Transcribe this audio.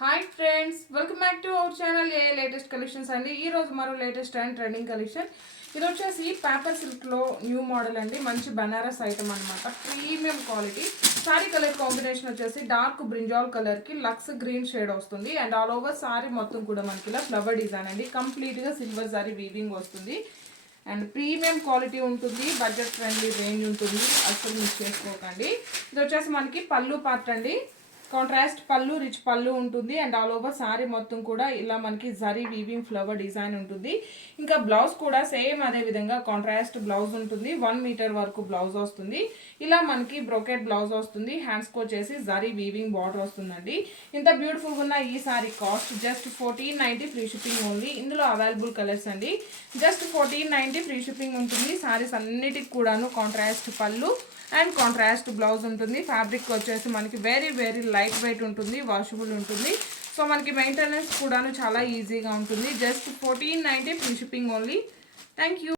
Hi friends, welcome back to our channel. A latest collections అండి. ఈ రోజు మరో లేటెస్ట్ అండ్ ట్రెండింగ్ కలెక్షన్. ఇది వచ్చేసి పేపర్ సిల్క్లో న్యూ మోడల్ అండి. మంచి బనారస్ ఐటమ్ అనమాట. Premium quality. Sorry colour combination వచ్చేసి డార్క్ బ్రింజాల్ కలర్కి లక్స్ గ్రీన్ షేడ్ వస్తుంది. అండ్ ఆల్ ఓవర్ సారీ మొత్తం కూడా మనకి ఇలా ఫ్లవర్ డిజైన్ అండి. కంప్లీట్గా సిల్వర్ సారీ వీవింగ్ వస్తుంది. అండ్ ప్రీమియం క్వాలిటీ ఉంటుంది. బడ్జెట్ ఫ్రెండ్లీ రేంజ్ ఉంటుంది. అసలు మిస్ చేసుకోకండి. ఇది వచ్చేసి మనకి పళ్ళు పార్ట్ అండి. కాంట్రాస్ట్ పళ్ళు, రిచ్ పళ్ళు ఉంటుంది. అండ్ ఆల్ ఓవర్ సారీ మొత్తం కూడా ఇలా మనకి జరీ వీవింగ్ ఫ్లవర్ డిజైన్ ఉంటుంది. ఇంకా బ్లౌజ్ కూడా సేమ్ అదే విధంగా కాంట్రాస్ట్ బ్లౌజ్ ఉంటుంది. 1 మీటర్ వరకు బ్లౌజ్ వస్తుంది. ఇలా మనకి బ్రోకెట్ బ్లౌజ్ వస్తుంది. హ్యాండ్స్కి వచ్చేసి జరీ వీవింగ్ బార్డర్ వస్తుందండి. ఇంత బ్యూటిఫుల్గా ఉన్న ఈ sorry cost just 1490 free shipping only. ఇందులో అవైలబుల్ కలర్స్ అండి. జస్ట్ 1490 ఫ్రీ షిప్పింగ్ ఉంటుంది. సారీస్ అన్నిటికి కూడాను కాంట్రాస్ట్ పళ్ళు అండ్ కాంట్రాస్ట్ బ్లౌజ్ ఉంటుంది. ఫ్యాబ్రిక్ వచ్చేసి మనకి వెరీ వెరీ లైట్ వెయిట్ ఉంటుంది. వాషబుల్ ఉంటుంది. సో మనకి మెయింటెనెన్స్ కూడాను చాలా ఈజీగా ఉంటుంది. Just 1490 free shipping only. Thank you.